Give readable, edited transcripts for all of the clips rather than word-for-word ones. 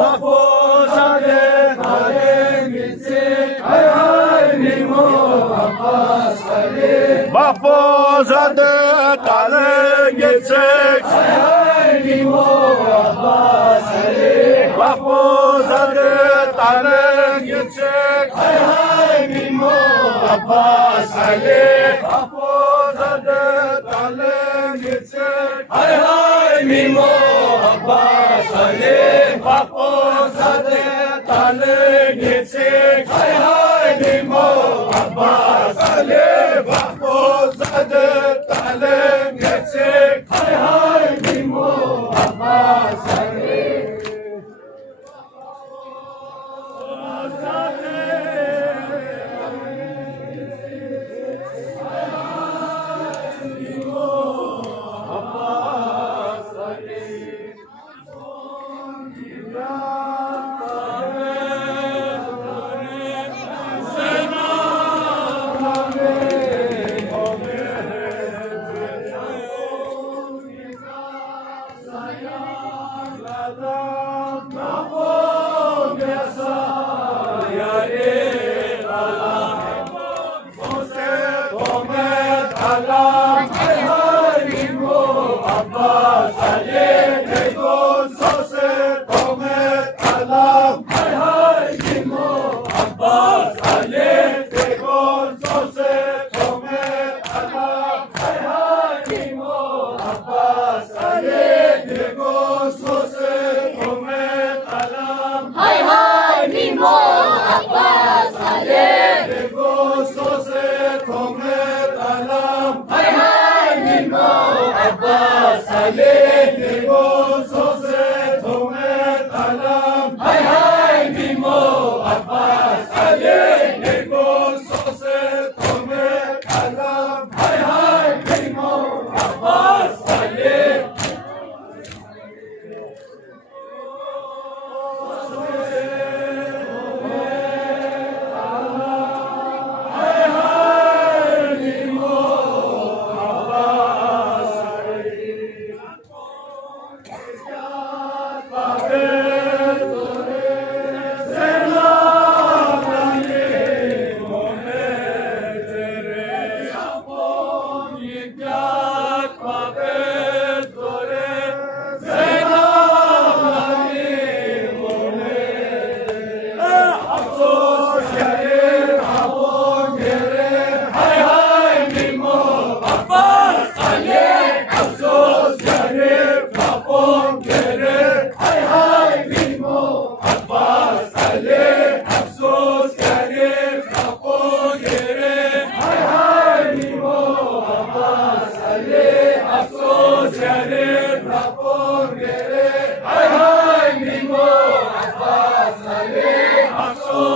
Bapozade Tale Gitsek Hay hay Mimo Abbas Ali Bapozade Tale Gitsek Hay hay Mimo Abbas Ali Bapozade Tale Gitsek Hay hay Mimo Abbas Ali Bapozade Tale Gitsek Hay hay Mimo Abbas Ali Bapozade Tale Gitsek Hay hay Mimo Abbas Ali Bapozade Tale Gitsek Hay hay Mimo Abbas Ali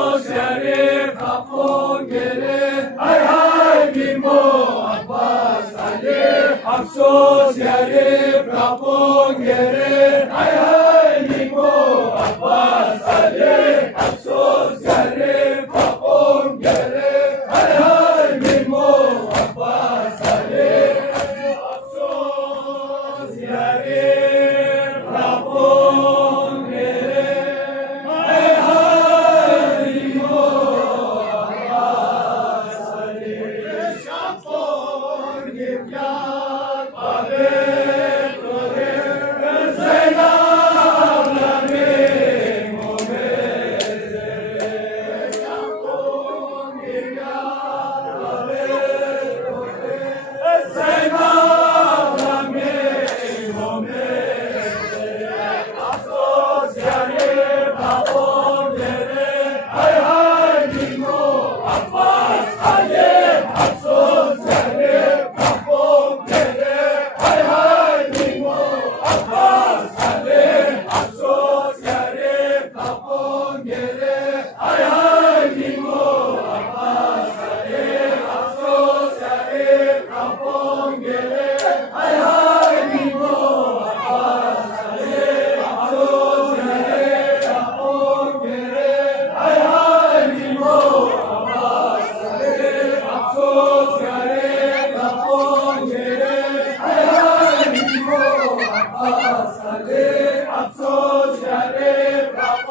Afsos yarif kapon gere hay hay Mimo Abbas Ali Afsos yarif kapon gere hay hay Mimo Abbas Ali Afsos yarif kapon gere hay hay Mimo Abbas Ali Şapon gibya Afsos yarif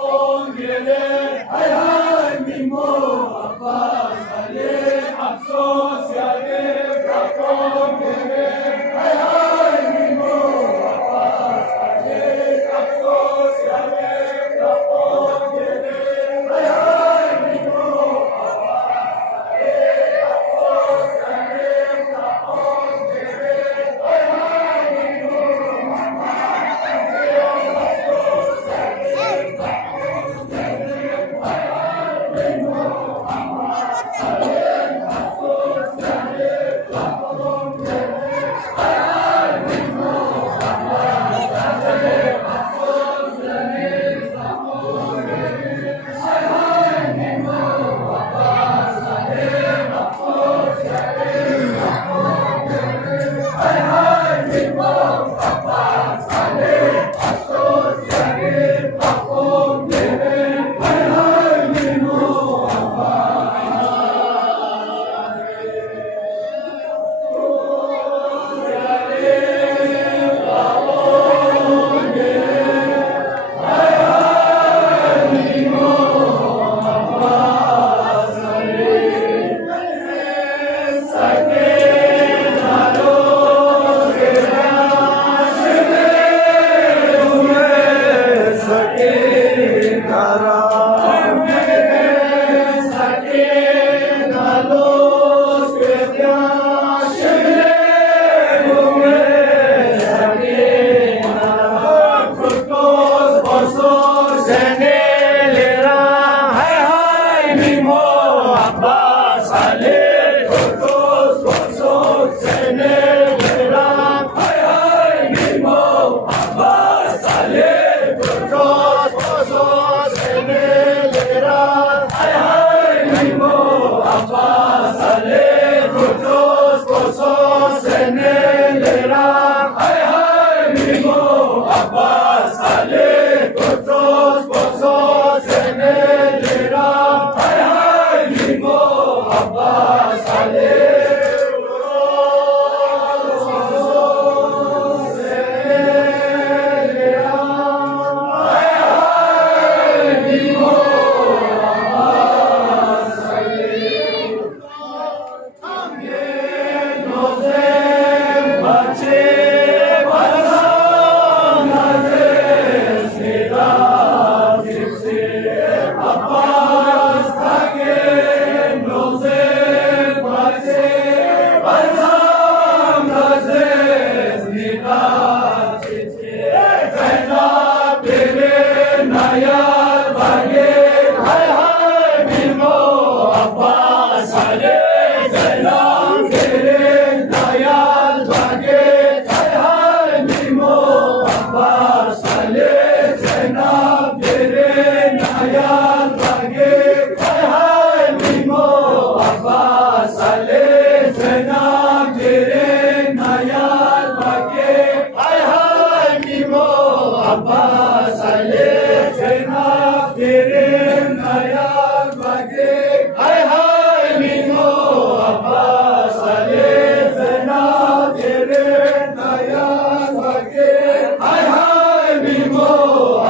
Abbas Ale Zainab Dirin Hayal Bagik Hay Hay Mimo Abbas Ale Zainab Dirin Hayal Bagik Hay Hay Mimo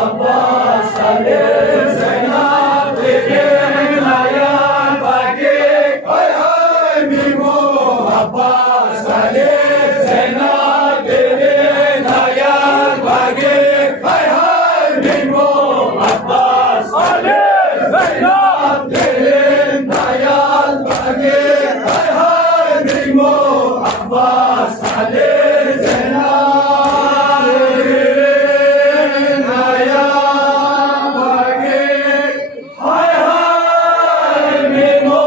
Abbas Ale Zainab Dirin Hayal Bagik Hay Hay Mimo Abbas Ale Zainab Dirin Hayal Bagik Hay Hay Mimo Abbas Ale Zainab Dirin Hayal Bagik Hay Hay Mimo Abbas Ale Zainab Dirin Hayal Bagik Hay Hay Mimo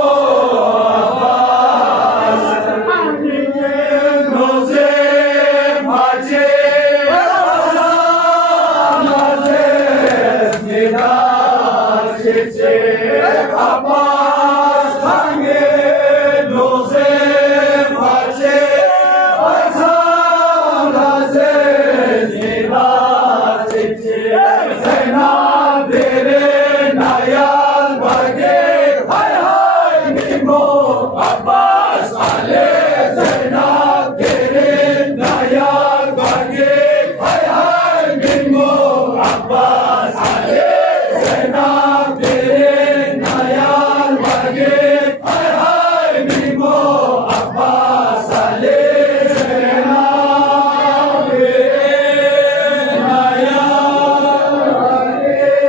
Nozim Hacı Aziz Nidar Çiçek Abbas Tangi Nozim Hacı Aziz Nidar Çiçek Zeynep Derin Hayal Bagik Hay Hay Mimo Abbas Ali Zeynep Derin Hayal Bagik Hay Hay Mimo Abbas Ali Zeynep Derin Hayal Bagik Hay Hay Mimo Abbas Ali Zeynep Derin Hayal Bagik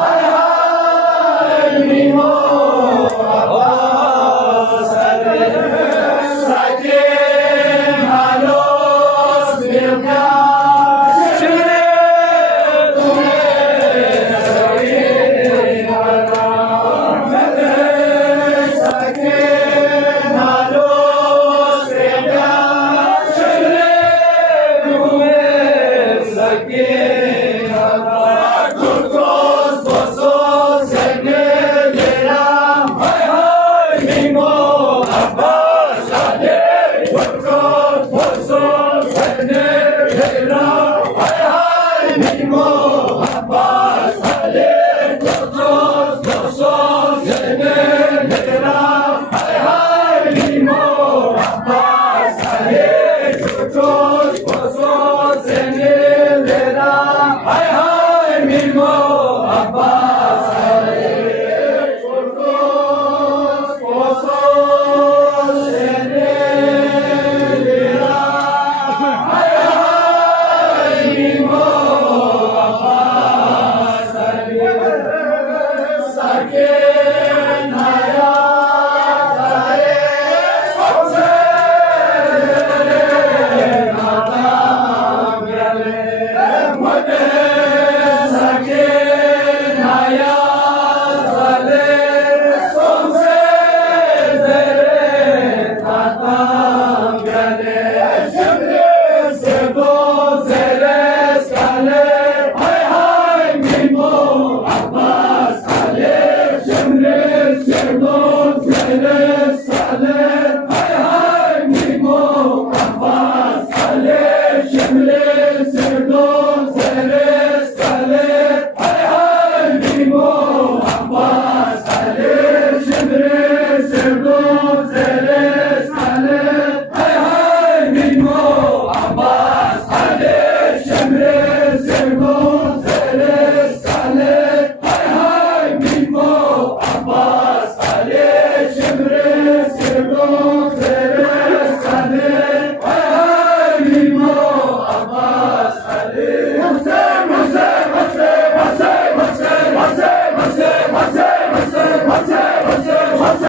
Hay Hay Mimo Abbas Ali Sakin Halos Bilga Şire Sakin Halos Bilga Şire Sakin Halos Kurtos Bosos Senelera Hay Hay Mimo Abbas Ali Kurtos Bosos Senelera Hay Hay Mimo Abbas Ali Kurtos Bosos Senelera Hay Hay Mimo Abbas Ali Kurtos Bosos Senelera Hay Hay Mimo Abbas Ali Kurtos Bosos Senelera Hay Hay Mimo Abbas Ali Sakin hayat Adam gele